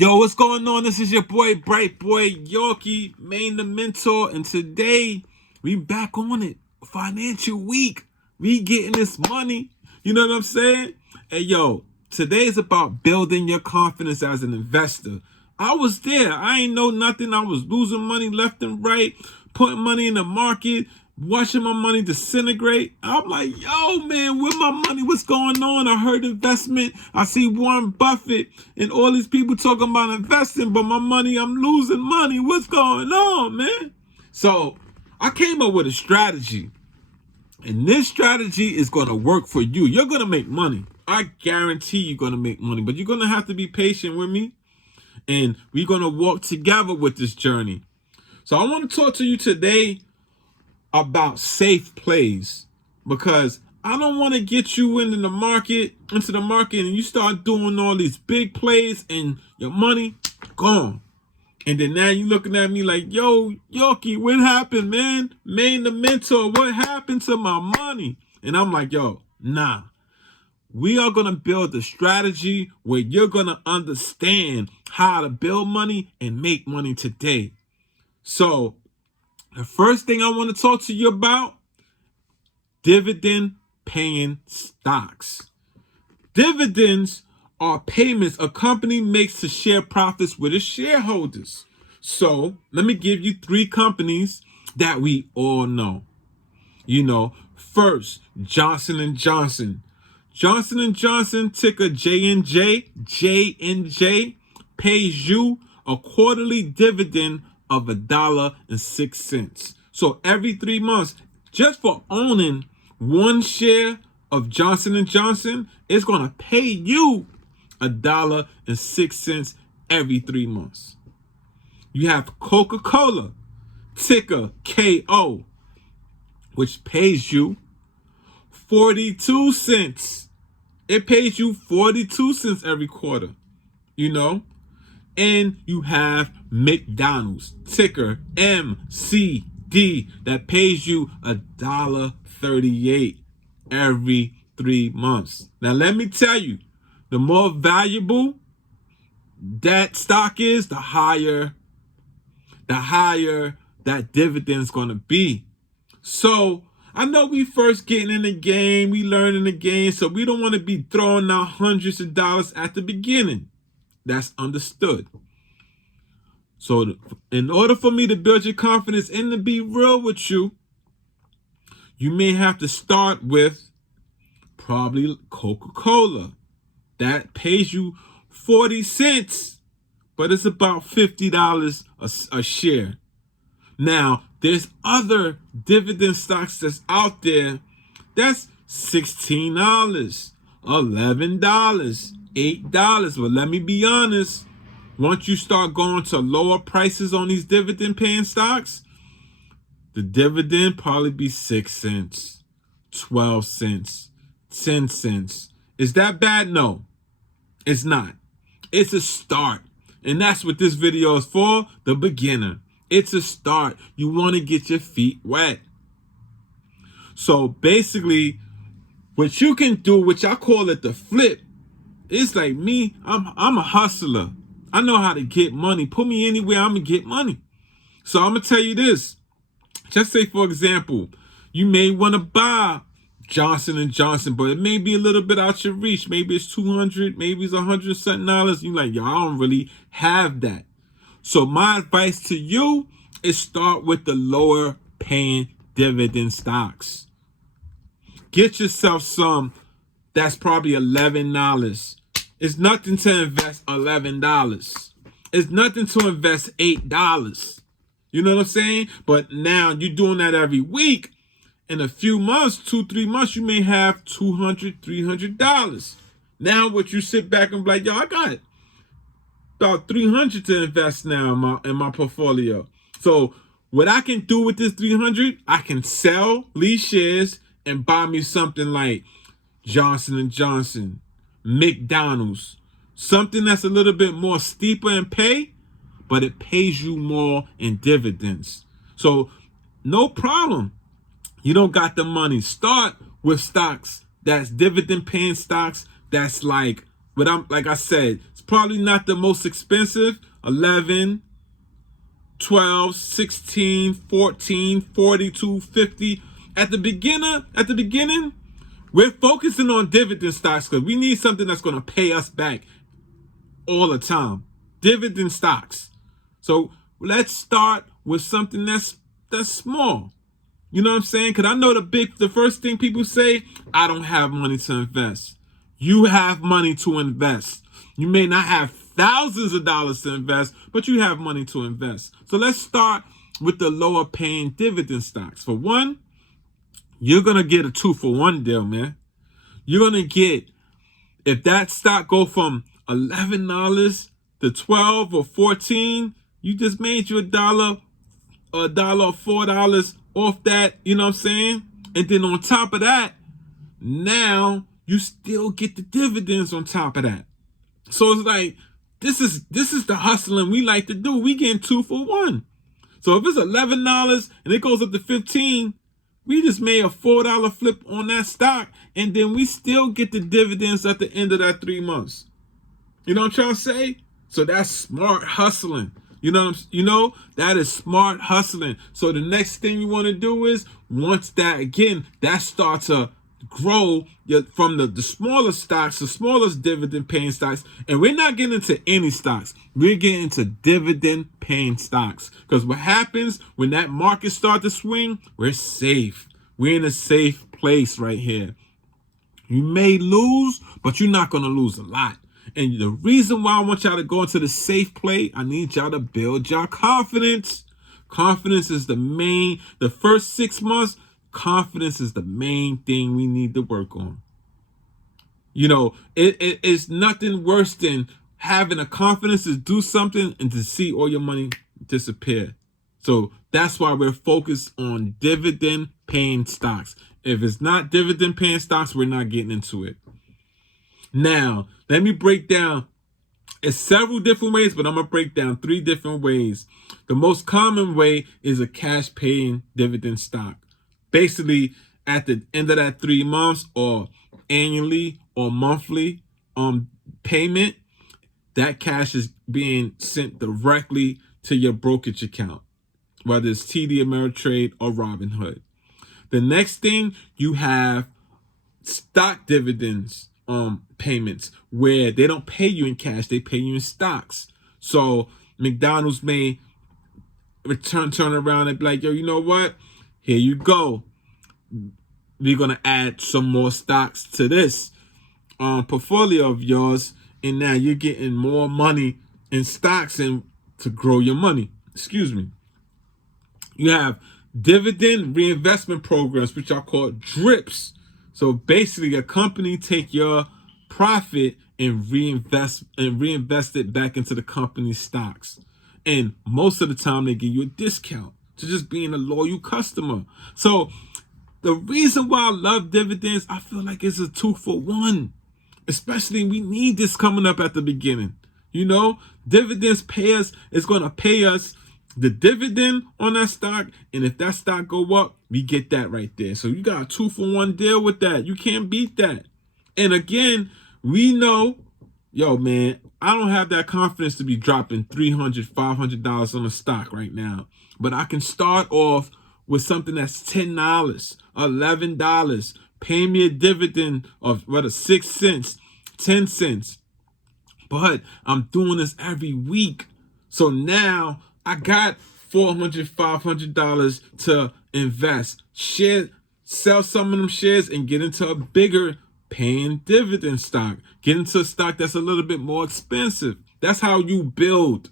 Yo, what's going on? This is your boy, Bright Boy Yorkie, Main the Mentor, and today we back on it. Financial week. We getting this money. You know what I'm saying? Hey, yo, today is about building your confidence as an investor. I was there. I ain't know nothing. I was losing money left and right, putting money in the market, watching my money disintegrate. I'm like, yo, man, where my money? What's going on? I heard investment. I see Warren Buffett and all these people talking about investing, but my money, I'm losing money. What's going on, man? So I came up with a strategy, and this strategy is going to work for you. You're going to make money. I guarantee you're going to make money, but you're going to have to be patient with me, and we're going to walk together with this journey. So I want to talk to you today about safe plays, because I don't want to get you into the market, and you start doing all these big plays and your money gone. And then now you looking at me like, yo, Yorkie, what happened, man? Main the Mentor, what happened to my money? And I'm like, yo, nah. We are going to build a strategy where you're going to understand how to build money and make money today. So the first thing I want to talk to you about, dividend-paying stocks. Dividends are payments a company makes to share profits with its shareholders. So let me give you 3 companies that we all know. First, Johnson & Johnson. Johnson & Johnson, ticker J&J. J&J pays you a quarterly dividend of $1.06. So every 3 months, just for owning one share of Johnson & Johnson, it's going to pay you $1.06 every 3 months. You have Coca-Cola, ticker KO, which pays you 42 cents. It pays you 42 cents every quarter, And you have McDonald's, ticker MCD, that pays you $1.38 every 3 months. Now let me tell you, the more valuable that stock is, the higher that dividend's gonna be. So I know we first getting in the game, we learning the game, so we don't want to be throwing out hundreds of dollars at the beginning. That's understood. So in order for me to build your confidence and to be real with you, you may have to start with probably Coca-Cola. That pays you 40 cents, but it's about $50 a share. Now, there's other dividend stocks that's out there that's $16, $11, $8. But let me be honest, once you start going to lower prices on these dividend-paying stocks, the dividend probably be 6 cents, 12 cents, 10 cents. Is that bad? No, it's not. It's a start. And that's what this video is for, the beginner. It's a start. You want to get your feet wet. So basically, what you can do, which I call it the flip, it's like me, I'm a hustler. I know how to get money. Put me anywhere, I'm going to get money. So I'm going to tell you this. Just say, for example, you may want to buy Johnson & Johnson, but it may be a little bit out your reach. Maybe it's $200, maybe it's $100 something. You're like, yo, I don't really have that. So my advice to you is start with the lower paying dividend stocks. Get yourself some that's probably $11. It's nothing to invest $11. It's nothing to invest $8. You know what I'm saying? But now you're doing that every week. In a few months, 2-3 months, you may have $200, $300. Now what you sit back and be like, yo, I got it. About $300 to invest now in my portfolio. So what I can do with this $300, I can sell these shares and buy me something like Johnson & Johnson, McDonald's, something that's a little bit more steeper in pay, but it pays you more in dividends. So no problem. You don't got the money. Start with stocks that's dividend paying stocks that's like But like I said, it's probably not the most expensive. 11, 12, 16, 14, 42, 50. At the beginning, we're focusing on dividend stocks because we need something that's going to pay us back all the time. Dividend stocks. So let's start with something that's small. You know what I'm saying? Because I know the first thing people say, I don't have money to invest. You have money to invest. You may not have thousands of dollars to invest, but you have money to invest. So let's start with the lower paying dividend stocks. For one, you're going to get a 2-for-1 deal, man. You're going to get, if that stock go from $11 to 12 or 14, you just made you $1 or $4 off that, you know what I'm saying? And then on top of that, now you still get the dividends on top of that. So it's like, this is the hustling we like to do. We getting 2-for-1. So if it's $11 and it goes up to 15, we just made a $4 flip on that stock, and then we still get the dividends at the end of that 3 months. You know what I'm trying to say? So that's smart hustling. That is smart hustling. So the next thing you want to do is, once that starts to grow from the smaller stocks, the smallest dividend paying stocks, and we're not getting into any stocks. We're getting into dividend paying stocks, because what happens when that market starts to swing, we're safe. We're in a safe place right here. You may lose, but you're not going to lose a lot. And the reason why I want y'all to go into the safe play, I need y'all to build your confidence. Confidence is the first 6 months, confidence is the main thing we need to work on. It's nothing worse than having a confidence to do something and to see all your money disappear. So that's why we're focused on dividend paying stocks. If it's not dividend paying stocks, we're not getting into it. Now, let me break down. It's several different ways, but I'm going to break down 3 different ways. The most common way is a cash paying dividend stock. Basically, at the end of that 3 months or annually or monthly payment, that cash is being sent directly to your brokerage account, whether it's TD Ameritrade or Robinhood. The next thing, you have stock dividends payments, where they don't pay you in cash, they pay you in stocks. So McDonald's may turn around and be like, yo, you know what? Here you go. We're going to add some more stocks to this portfolio of yours, and now you're getting more money in stocks and to grow your money. Excuse me. You have dividend reinvestment programs, which are called DRIPs. So basically, a company take your profit and reinvest it back into the company's stocks. And most of the time, they give you a discount to just being a loyal customer. So the reason why I love dividends, I feel like it's a 2-for-1. Especially, we need this coming up at the beginning. Dividends pay us. It's going to pay us the dividend on that stock, and if that stock go up, we get that right there. So you got a 2-for-1 deal with that. You can't beat that. And again, we know, yo, man, I don't have that confidence to be dropping $300, $500 on a stock right now. But I can start off with something that's $10, $11. Pay me a dividend of 6 cents, 10 cents. But I'm doing this every week. So now I got $400, $500 to invest. Sell some of them shares and get into a bigger paying dividend stock. Get into a stock that's a little bit more expensive. That's how you build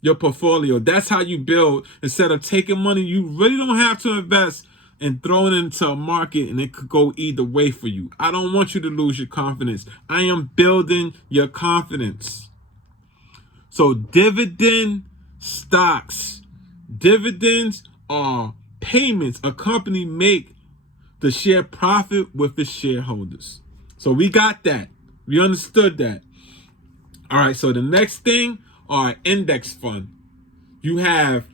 your portfolio. That's how you build. Instead of taking money you really don't have to invest and throwing it into a market, and it could go either way for you. I don't want you to lose your confidence. I am building your confidence. So dividend stocks. Dividends are payments a company make to share profit with the shareholders. So we got that. We understood that. All right, so the next thing are index fund. You have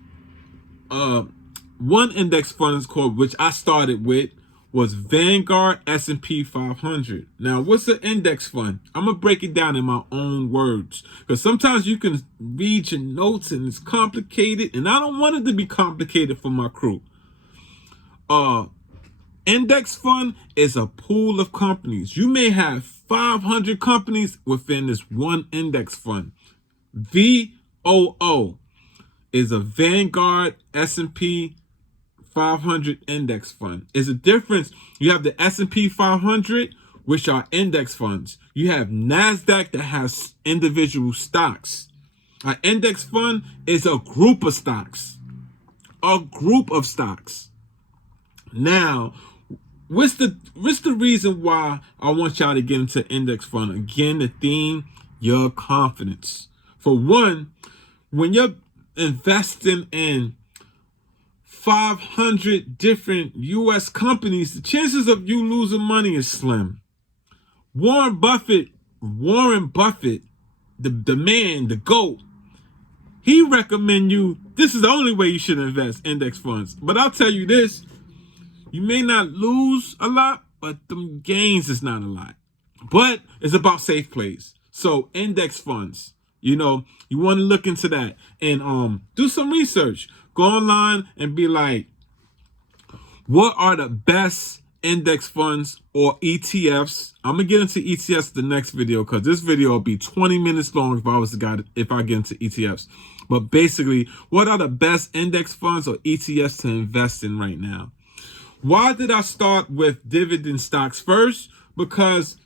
one index fund is called, which I started with, was Vanguard S&P 500. Now, what's an index fund? I'm going to break it down in my own words, because sometimes you can read your notes and it's complicated, and I don't want it to be complicated for my crew. Index fund is a pool of companies. You may have 500 companies within this one index fund. VOO is a Vanguard S&P 500 index fund. Is a difference. You have the S&P 500, which are index funds. You have NASDAQ that has individual stocks. An index fund is a group of stocks. A group of stocks. Now, what's the reason why I want y'all to get into index fund? Again, the theme, your confidence. For one, when you're investing in 500 different U.S. companies, the chances of you losing money is slim. Warren Buffett, the man, the GOAT, he recommend you, this is the only way you should invest index funds. But I'll tell you this, you may not lose a lot, but the gains is not a lot. But it's about safe plays. So index funds, you want to look into that and do some research. Go online and be like, what are the best index funds or ETFs? I'm gonna get into ETFs the next video, because this video will be 20 minutes long if I get into ETFs. But basically, what are the best index funds or ETFs to invest in right now? Why did I start with dividend stocks first? Because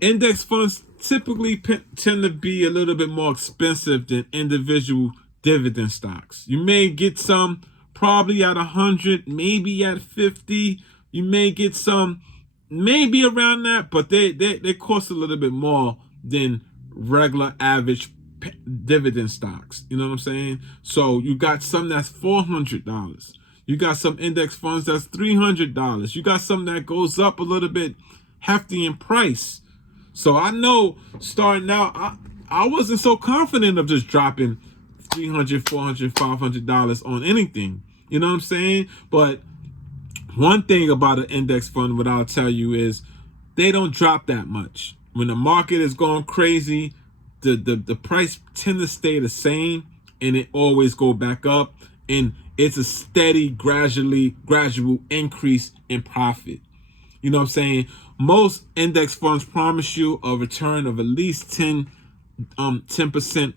index funds typically tend to be a little bit more expensive than individual dividend stocks. You may get some probably at 100, maybe at 50. You may get some maybe around that, but they cost a little bit more than regular average dividend stocks. You know what I'm saying? So you got some that's $400. You got some index funds that's $300. You got some that goes up a little bit hefty in price. So I know starting out, I wasn't so confident of just dropping $300, $400, $500 on anything. You know what I'm saying? But one thing about an index fund, what I'll tell you is they don't drop that much. When the market is going crazy, the price tend to stay the same, and it always go back up, and it's a steady, gradual increase in profit. You know what I'm saying? Most index funds promise you a return of at least 10%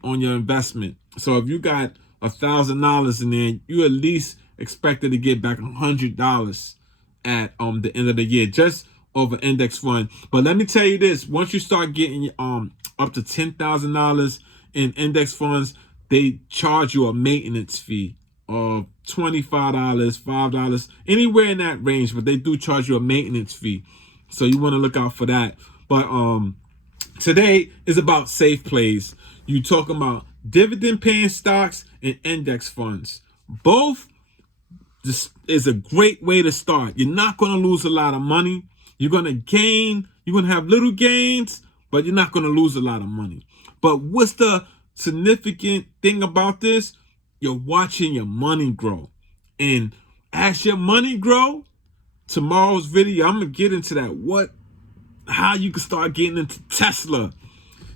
on your investment. So if you got $1,000 in there, you at least expected to get back $100 at the end of the year, just over index fund. But let me tell you this: once you start getting up to $10,000 in index funds, they charge you a maintenance fee of $25, $5, anywhere in that range, but they do charge you a maintenance fee. So you want to look out for that. But today is about safe plays. You talking about dividend-paying stocks and index funds. Both this is a great way to start. You're not going to lose a lot of money. You're going to gain. You're going to have little gains, but you're not going to lose a lot of money. But what's the significant thing about this? You're watching your money grow. And as your money grow, tomorrow's video, I'm going to get into that. How you can start getting into Tesla.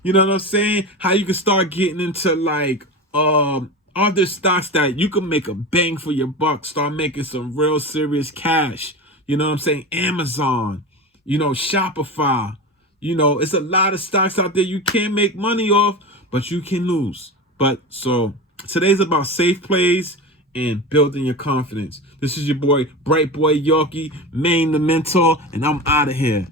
You know what I'm saying? How you can start getting into like other stocks that you can make a bang for your buck. Start making some real serious cash. You know what I'm saying? Amazon, Shopify. It's a lot of stocks out there you can't make money off, but you can lose. But so today's about safe plays and building your confidence. This is your boy, Bright Boy Yorkie, Maine the Mentor, and I'm out of here.